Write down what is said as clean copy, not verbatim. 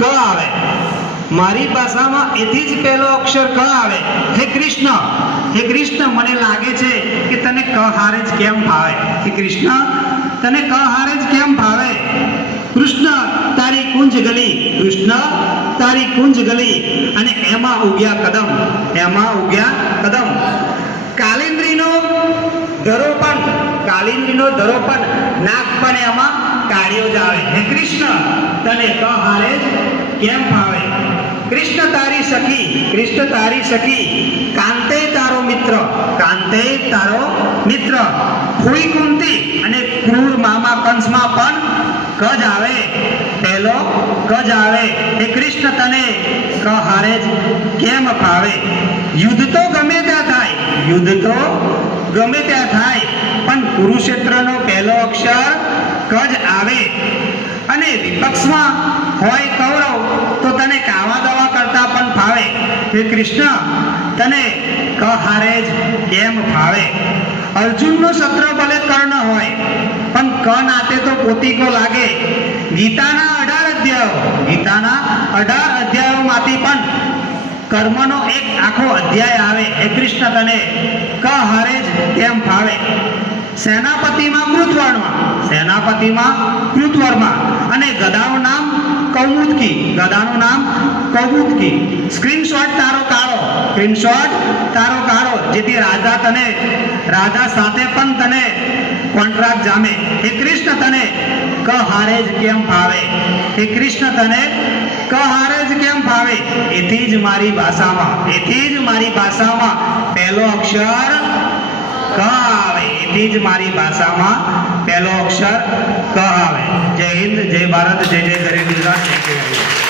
ક આવે. મારી ભાષામાં એથી જ પહેલો અક્ષર ક આવે. હે કૃષ્ણ, હે કૃષ્ણ, મને લાગે છે કે તને ક હારે જ કેમ ભાવે. હે કૃષ્ણ, તને ક હારે જ કેમ ભાવે. કૃષ્ણ તારી કુંજ ગલી, કૃષ્ણ તારી કુંજ ગલી, અને એમાં ઉગ્યા કદમ, એમાં ઉગ્યા કદમ. કાલિંદ્રીનો ધરો પણ, કાલિંદ્રીનો ધરો પણ, નાક પણ એમાં કાળિયો જ આવે. હે કૃષ્ણ, તને ક હારે જ કેમ ભાવે. કૃષ્ણ તારી સખી, કૃષ્ણ તારી સખી, કાંતે તારો મિત્ર, કાંતે તારો મિત્ર. ફૂઈ કુંતી અને ક્રૂર મામા કંસમાં પણ ક જ આવે, પહેલો ક જ આવે. હે કૃષ્ણ, તને ક હારે જ કેમ ભાવે. યુદ્ધ તો ગમે ત્યાં થાય, યુદ્ધ તો ગમે ત્યાં થાય, પણ કુરુક્ષેત્રનો પહેલો અક્ષર ક જ આવે. અને વિપક્ષમાં હોય કૌરવ તો તને કાવા દવા કરતા પણ ફાવે. હે કૃષ્ણ, તને ક હારે જ કેમ ભાવે. અર્જુનનો શસ્ત્ર ભલે કર્ણ હોય, પણ ક નાતે તો પોતીકો લાગે. ગીતાના 18 અધ્યાયો, ગીતાના 18 અધ્યાયોમાંથી પણ કર્મનો એક આખો અધ્યાય આવે. હે કૃષ્ણ, તને ક હારે જ કેમ ભાવે. સેનાપતિમાં કૃતવર્મા, સેનાપતિમાં કૃતવર્મા, અને ગદાનું નામ કૌમુદકી, ગદાનું નામ કૌમુદકી. સ્ક્રીનશોટ તારો કાળો, સ્ક્રીનશોટ તારો કાળો, જેથી રાજા તને, રાજા સાથે પણ તને કોન્ટ્રાક્ટ જામે. હે કૃષ્ણ, તને ક હારે જ કેમ ભાવે. હે કૃષ્ણ, તને ક હારે જ કેમ ભાવે. એથી જ મારી ભાષામાં, એથી જ મારી ભાષામાં પહેલો અક્ષર ક આવે. એથી જ મારી ભાષામાં પહેલો અક્ષર ક આવે. જય હિન્દ, જય ભારત, જય જય ગરીબ ગુજરાત.